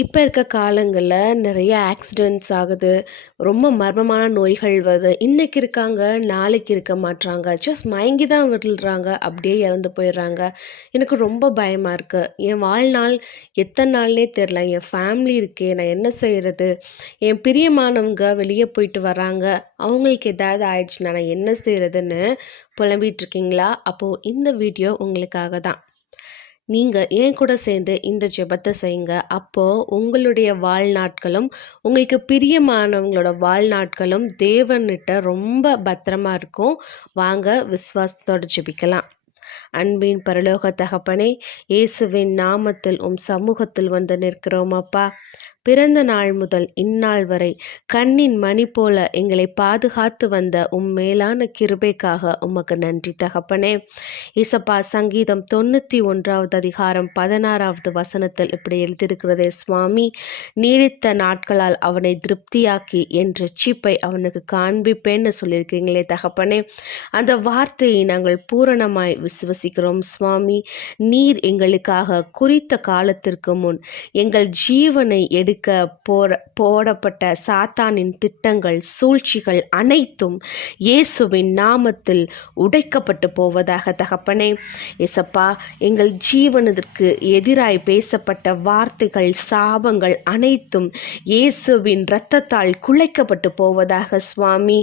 இப்ப இருக்க காலங்கள்ல நெறைய ஆக்சிடென்ட்ஸ் ஆகுது. ரொம்ப மர்மமான நோய்கள் வருது. இன்னைக்கு இருக்காங்க, நாளைக்கு இருக்க மாட்றாங்க. ஜஸ்ட் மயங்கி தான் விழுறாங்க. அப்படியே இறந்து போயிர்றாங்க. எனக்கு ரொம்ப பயமா இருக்கு. என் வாழ்நாள் எத்தன நாள்னே தெரியல. என் ஃபேமிலி இருக்கே, நான் என்ன செய்றது? என் பிரியமானவங்க வெளிய போயிட்டு வராங்க. அவங்களுக்கு ஏதாவது ஆயிடுச்சுன்னா நான் என்ன செய்றதுன்னு புலம்பிட்டு இருக்கீங்களா? அப்போ இந்த வீடியோ உங்களுக்காக தான். நீங்க என் கூட சேர்ந்து இந்த ஜெபத்த செய்யுங்க. அப்போ உங்களுடைய வாழ்நாட்களும், உங்களுக்கு பிரியமானவங்களோட வாழ்நாட்களும் தேவன்கிட்ட ரொம்ப பத்திரமா இருக்கும். வாங்க விசுவாசத்தோட ஜெபிக்கலாம். அன்பின் பரலோக தகப்பனே, இயேசுவின் நாமத்தில் சமூகத்தில் வந்து நிற்கிறோம் அப்பா. பிறந்த நாள் முதல் இந்நாள் வரை கண்ணின் மணி போல எங்களை பாதுகாத்து வந்த மேலான கிருபைக்காக உமக்கு நன்றி தகப்பனே. இசப்பா, சங்கீதம் 91வது அதிகாரம் 16வது வசனத்தில் இப்படி எழுதியிருக்கிறதே சுவாமி, நீடித்த நாட்களால் அவனை திருப்தியாக்கி என் ரட்சிப்பை அவனுக்கு காண்பிப்பேன்னு சொல்லியிருக்கீங்களே தகப்பனே. அந்த வார்த்தையை நாங்கள் பூரணமாய் விசுவசிக்கிறோம் சுவாமி. நீர் எங்களுக்காக குறித்த காலத்திற்கு முன் எங்கள் ஜீவனை போடப்பட்ட சாத்தானின் திட்டங்கள், சூழ்ச்சிகள் அனைத்தும் இயேசுவின் நாமத்தில் உடைக்கப்பட்டு போவதாக தகப்பனே. இயேசப்பா, எங்கள் ஜீவனத்திற்கு எதிராய் பேசப்பட்ட வார்த்தைகள், சாபங்கள் அனைத்தும் இயேசுவின் இரத்தத்தால் குலைக்கப்பட்டு போவதாக சுவாமி.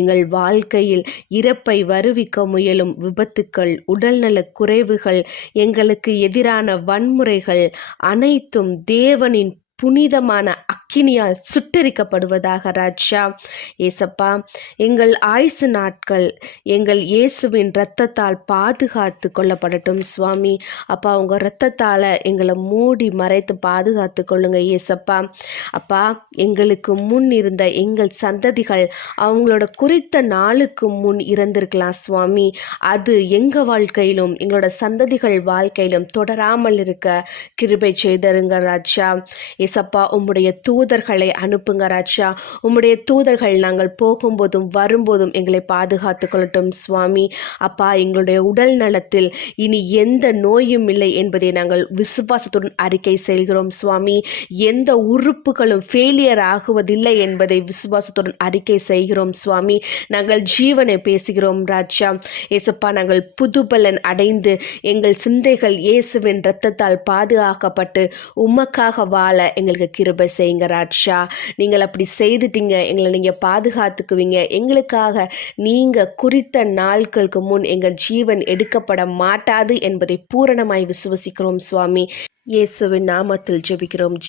எங்கள் வாழ்க்கையில் இறப்பை வருவிக்க முயலும் விபத்துக்கள், உடல்நல குறைவுகள், எங்களுக்கு எதிரான வன்முறைகள் அனைத்தும் தேவனின் புனிதமான அக்கினியால் சுட்டரிக்கப்படுவதாக ராஜா. ஏசப்பா, எங்கள் ஆயுசு நாட்கள் எங்கள் இயேசுவின் இரத்தத்தால் பாதுகாத்து கொள்ளப்படட்டும் சுவாமி. அப்பா, உங்கள் இரத்தத்தால் எங்களை மூடி மறைத்து பாதுகாத்து கொள்ளுங்க ஏசப்பா. அப்பா, எங்களுக்கு முன் இருந்த எங்கள் சந்ததிகள் அவங்களோட குறித்த நாளுக்கு முன் இறந்திருக்கலாம் சுவாமி. அது எங்கள் வாழ்க்கையிலும் எங்களோட சந்ததிகள் வாழ்க்கையிலும் தொடராமல் இருக்க கிருபை செய்தருங்க ராஜா. ஏசப்பா, உம்முடைய தூதர்களை அனுப்புங்க ராஜா. உம்முடைய தூதர்கள் நாங்கள் போகும்போதும் வரும்போதும் எங்களை பாதுகாத்து கொள்ளட்டும் சுவாமி. அப்பா, எங்களுடைய உடல் நலத்தில் இனி எந்த நோயும் இல்லை என்பதை நாங்கள் விசுவாசத்துடன் அறிக்கை செய்கிறோம் சுவாமி. எந்த உறுப்புகளும் ஃபெயிலியர் ஆகுவதில்லை என்பதை விசுவாசத்துடன் அறிக்கை செய்கிறோம் சுவாமி. நாங்கள் ஜீவனை பேசுகிறோம் ராஜா. ஏசப்பா, நாங்கள் புதுபலன் அடைந்து எங்கள் சிந்தைகள் இயேசுவின் இரத்தத்தால் பாதுகாக்கப்பட்டு உமக்காக வாழ எங்களுக்கு கிருபை செய்யுங்க ராஜா. நீங்கள் அப்படி செய்துட்டீங்க, எங்களை நீங்கள் பாதுகாத்துக்குவீங்க. எங்களுக்காக நீங்கள் குறித்த நாட்களுக்கு முன் எங்கள் ஜீவன் எடுக்கப்பட மாட்டாது என்பதை பூரணமாய் விசுவசிக்கிறோம் சுவாமி. இயேசுவின் நாமத்தில் ஜெபிக்கிறோம்.